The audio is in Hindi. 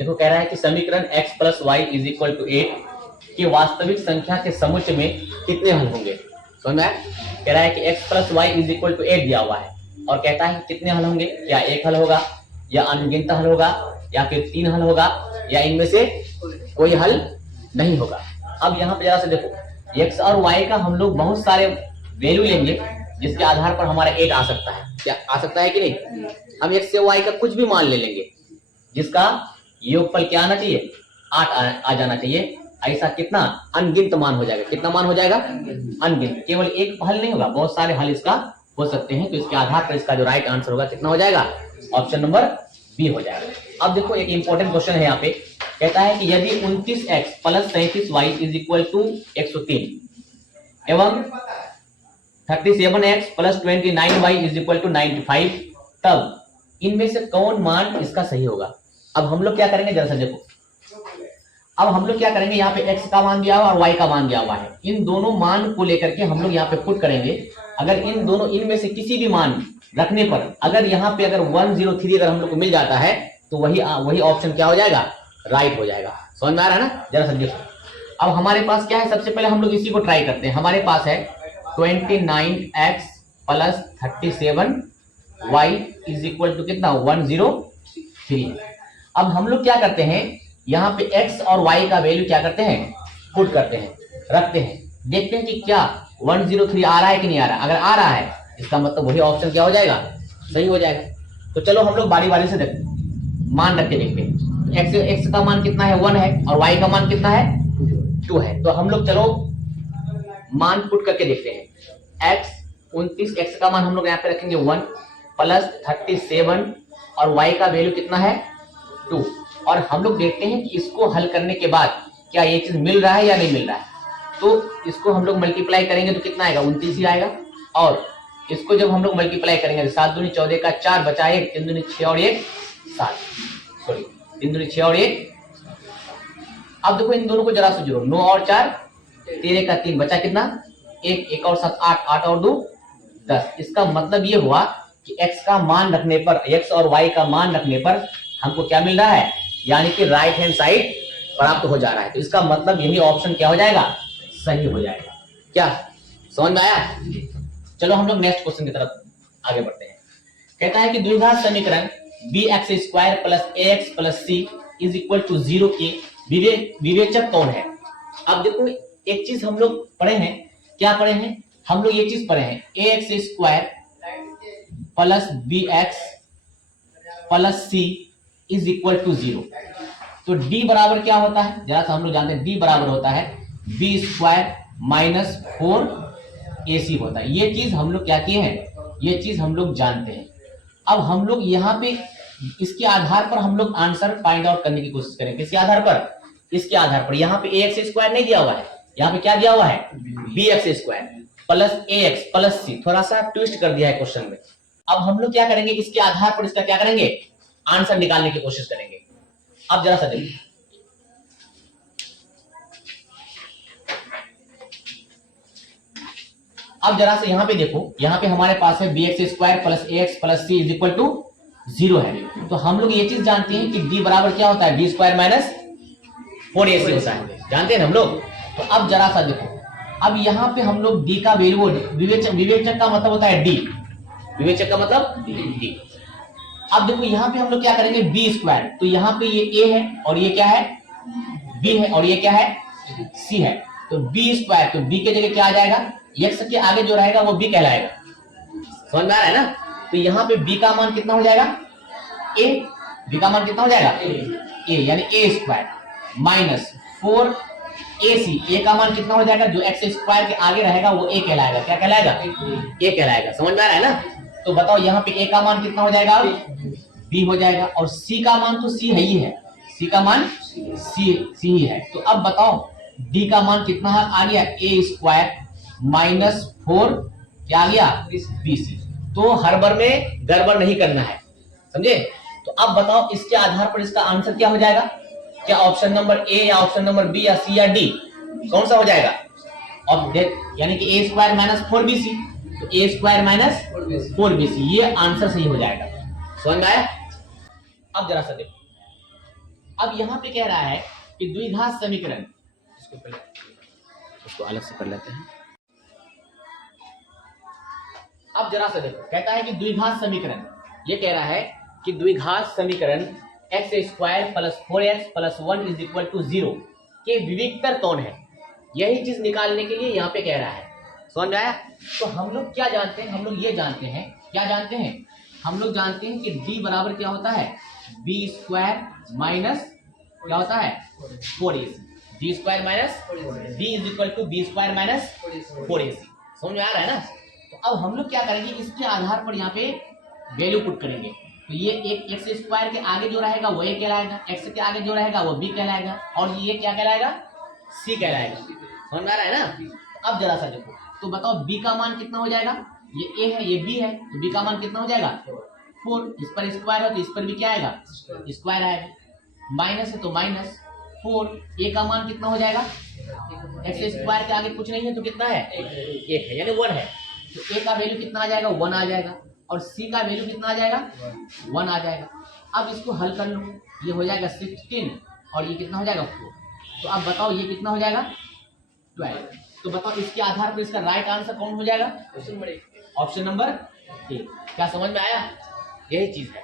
देखो कह रहा है कि समीकरण x plus y is equal to 8 की वास्तविक संख्या के समुच्चय में कितने हल होंगे। समझ में आया? कह रहा है कि x plus y is equal to 8 दिया हुआ है और कहता है कितने हल होंगे, क्या एक हल होगा या अनगिनत हल होगा या फिर 3 हल होगा या इनमें से कोई हल नहीं होगा। अब यहाँ पे जरा से देखो x और y का हम लोग बहुत सारे वैल्यू लेंगे जिसके आधार पर हमारा 8 आ सकता है। क्या आ सकता है कि नहीं? हम x से y का कुछ भी मान ले लेंगे जिसका योगफल क्या आना चाहिए, 8 आ जाना चाहिए। ऐसा कितना अनगिनत मान हो जाएगा। कितना मान हो जाएगा? अनगिनत। केवल एक हल नहीं होगा, बहुत सारे हल इसका हो सकते हैं। तो इसके आधार पर इसका जो राइट आंसर होगा कितना हो जाएगा, ऑप्शन नंबर बी हो जाएगा। अब देखो एक इंपॉर्टेंट क्वेश्चन है यहाँ पे, कहता है कि यदि 29x plus 37y is equal to 103 एवं 37x plus 29y is equal to 95, तब इनमें से कौन मान इसका सही होगा। अब हम लोग क्या करेंगे, जरा सा देखो। अब हम लोग क्या करेंगे, यहाँ पे x का मान दिया हुआ और y का मान दिया हुआ है। इन दोनों मान को लेकर के हम लोग यहाँ पे पुट करेंगे। अगर इनमें से किसी भी मान रखने पर अगर यहाँ पे अगर 103 अगर हम लोग को मिल जाता है तो वही ऑप्शन क्या हो जाएगा, राइट हो जाएगा। समझ में आ रहा है ना? जरा सा देखो। अब हमारे पास क्या है, सबसे पहले हम लोग इसी को ट्राई करते हैं। हमारे पास है 29x plus 37y is equal to कितना, 103। अब हम लोग क्या करते हैं, यहाँ पे x और y का वैल्यू क्या करते हैं, पुट करते हैं, रखते हैं। देखते हैं कि क्या 103 आ रहा है कि नहीं आ रहा। अगर आ रहा है इसका मतलब वही ऑप्शन क्या हो जाएगा, सही हो जाएगा। तो चलो हम लोग बारी बारी से देखते हैं, मान रख के देखते हैं। x का मान कितना है, 1 है और y का मान कितना है, 2 है। तो हम लोग चलो मान पुट करके देखते हैं। x 29x का मान हम लोग यहाँ पे रखेंगे 1 प्लस 37 और y का वैल्यू कितना है, 2। और हम लोग देखते हैं कि इसको हल करने के बाद क्या ये चीज मिल रहा है या नहीं मिल रहा है। तो इसको हम लोग मल्टीप्लाई करेंगे तो कितना आएगा, 29 ही आएगा। और इसको जब हम लोग मल्टीप्लाई करेंगे तो 7 दूनी 14 का 4 बचा 1, 3 दूनी 6 और 1 7, सॉरी 3 दूनी 6 और 1। अब देखो इन दोनों को जरा से जोड़ो, 9 और 4 13 का 3 बचा कितना, 1, 1 और 7 8, 8 और 2 10। इसका मतलब ये हुआ कि x का मान रखने पर, x और y का मान रखने पर हमको क्या मिल रहा है, यानी कि राइट हैंड साइड प्राप्त हो जा रहा है। तो इसका मतलब यही ऑप्शन क्या हो जाएगा, सही हो जाएगा। क्या समझ में आया? चलो हम लोग नेक्स्ट क्वेश्चन की तरफ आगे बढ़ते हैं। कहता है कि द्विघात समीकरण bx square plus ax plus c is equal to 0 के विवेचक कौन है। अब देखो एक चीज हम लोग पढ़े हैं, क्या पढ़े हैं हम लोग, ये चीज पढ़े हैं ax square plus bx plus c is equal to 0। तो d बराबर क्या होता है, जरा सा हम लोग जानते हैं। d बराबर होता है b स्क्वायर माइनस 4ac होता है। ये चीज हम लोग क्या किए हैं, ये चीज हम लोग जानते हैं। अब हम लोग यहाँ पे इसके आधार पर हम लोग आंसर फाइंड आउट करने की कोशिश करें। किसके आधार पर, इसके आधार पर। यहाँ पे ax स्क्वायर नहीं दिया हुआ है, यहाँ पे क्या दिया हुआ है, bx square plus ax plus c। थोड़ा सा ट्विस्ट कर दिया है क्वेश्चन में। अब हम लोग क्या करेंगे, इसके आधार पर इसका क्या करेंगे, आंसर निकालने की कोशिश करेंगे। अब जरा सा देखिए, अब जरा से यहाँ पे देखो, यहाँ पे हमारे पास है bx square plus ax plus c is equal to 0 है। तो हम लोग ये चीज जानते हैं कि d बराबर क्या होता है, d स्क्वायर माइनस 4ac होता है, जानते हैं हम लोग। तो अब जरा सा देखो, अब यहाँ पे हम लोग d का वैल्यू, विवेचक का मतलब होता है d, विवेचक का मतलब d। अब देखो यहाँ पे हम लोग क्या करेंगे, बी स्क्वायर। तो यहाँ पे ये a है और ये क्या है, b है और ये क्या है, c है। तो b स्क्वायर, तो b के जगह क्या आ जाएगा, x के आगे जो रहेगा वो b कहलाएगा। समझ में आ रहा है ना? तो यहाँ पे b का मान कितना हो जाएगा, a, b का मान कितना हो जाएगा, a, यानी a square minus 4ac। a का मान कितना हो जाएगा, जो x स्क्वायर के आगे रहेगा वो a कहलाएगा। क्या कहलाएगा, a कहलाएगा। समझ में आ रहा है ना? तो बताओ यहाँ पे a का मान कितना हो जाएगा, b हो जाएगा। और c का मान तो c है ही है, c का मान c ही है। तो अब बताओ d का मान कितना आ गया, a स्क्वायर माइनस 4 क्या आ गया, bc। तो हर बार में गड़बड़ नहीं करना है, समझे? तो अब बताओ इसके आधार पर इसका आंसर क्या हो जाएगा, क्या ऑप्शन नंबर ए या ऑप्शन नंबर बी या सी या डी, कौन सा हो जाएगा? और यानी कि a स्क्वायर माइनस 4bc, तो a स्क्वायर माइनस 4bc, ये आंसर सही हो जाएगा। समझ में आया? अब जरा सा देखो, अब यहाँ पे कह रहा है कि द्विघात समीकरण, इसको अलग से कर लेते हैं। अब जरा सा देखो, कहता है कि द्विघात समीकरण, ये कह रहा है कि द्विघात समीकरण x² + 4x + 1 = 0 के विविक्तर कौन है, यही चीज निकालने के लिए यहाँ पे कह रहा है। समझ में आया? तो हम लोग क्या जानते हैं, हम लोग ये जानते हैं, क्या जानते हैं, हम लोग जानते हैं कि d बराबर क्या होता है, b² माइनस क्या होता है 4ac, d² minus d = b² minus 4ac। समझ में आ रहा है ना? तो अब हम लोग क्या करेंगे, इसके आधार पर यहाँ पे वैल्यू पुट करेंगे। तो ये एक x² के आगे जो रहेगा वो a कहलाएगा, x के आगे जो रहेगा वो b कहलाएगा, और ये क्या कहलाएगा, c कहलाएगा। समझ में आ रहा है ना? तो अब जरा सा देखो, तो बताओ b का मान कितना हो जाएगा, ये a है ये b है, तो b का मान कितना हो जाएगा 4, इस पर स्क्वायर है तो इस पर भी क्या आएगा स्क्वायर आएगा, माइनस है तो माइनस 4, a का मान कितना हो जाएगा, x² के आगे कुछ नहीं है तो कितना है 1 है, यानी 1 है, तो a का वैल्यू कितना आ जाएगा 1 आ जाएगा, और c का वैल्यू कितना आ जाएगा 1 आ जाएगा। अब इसको हल कर लो, ये हो जाएगा 16 और ये कितना हो जाएगा 4। तो अब बताओ ये कितना हो जाएगा 12। तो बताओ इसके आधार पर इसका राइट आंसर कौन हो जाएगा, ऑप्शन नंबर ए। क्या समझ में आया? यही चीज है।